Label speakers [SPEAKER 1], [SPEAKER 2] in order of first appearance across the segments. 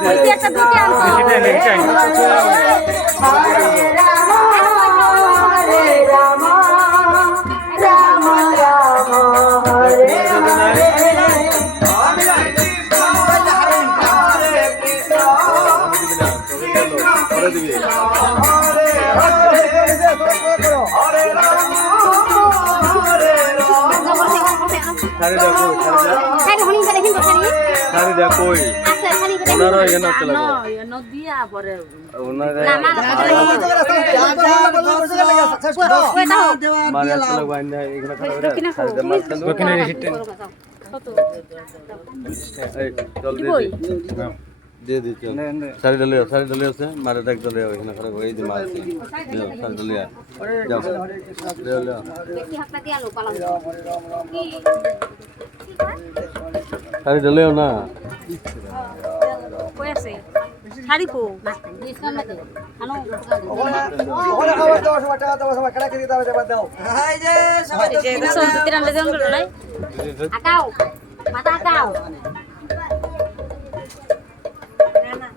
[SPEAKER 1] বলছি একটা ধুতি আনতো।
[SPEAKER 2] শাড়ি দেখো
[SPEAKER 1] শাড়ি হনিং করে হিন্দু শাড়ি
[SPEAKER 2] শাড়ি দেখো
[SPEAKER 1] আছে শাড়ি করে
[SPEAKER 2] ওনারও এখানে হচ্ছে লাগো
[SPEAKER 1] এনো দিয়া পরে
[SPEAKER 2] ওনারা
[SPEAKER 1] না মালা পরে কই দাও
[SPEAKER 2] মারে একটা লোক বাইন্দা এখানে খারাপ
[SPEAKER 1] কিনা
[SPEAKER 2] শাড়ি দে মাঝখান দাও। দিয়ে
[SPEAKER 1] কই?
[SPEAKER 2] দে দিয়ে দি চল শাড়ি ডালিয়া শাড়ি ডালিয়া আছে। মারে দেখ ডালিয়া এখানে খারাপ এই যে মার আছে দিও, শাড়ি ডালিয়া যাও লিও লিও
[SPEAKER 1] বেটি হাতটা দিয়া লো পালন
[SPEAKER 2] শাড়ি ডালিও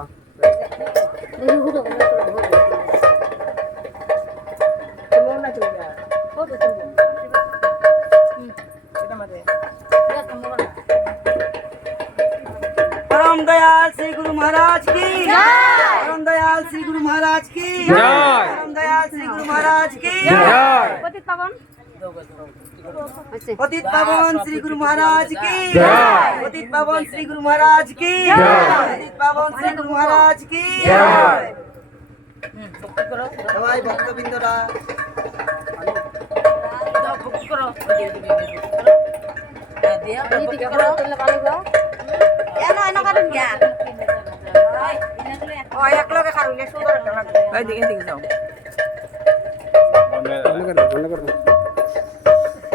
[SPEAKER 1] 내일
[SPEAKER 3] परम दयाल श्री गुरु महाराज की। परम दयाल श्री गुरु महाराज की। परम दयाल श्री गुरु महाराज की।
[SPEAKER 1] অতীত পাবন
[SPEAKER 3] শ্রী গুরু
[SPEAKER 4] মহারাজ
[SPEAKER 3] কি? অতীত পাবন শ্রী গুরু মহারাজ কি? অতীত পাবন শ্রী গুরু মহারাজ
[SPEAKER 4] কি?
[SPEAKER 3] সবাই ভক্তবৃন্দরা। একলগে খারুলে সুন্দর লাগে দিকে দিকে যাও। বন্ধ করে বন্ধ করে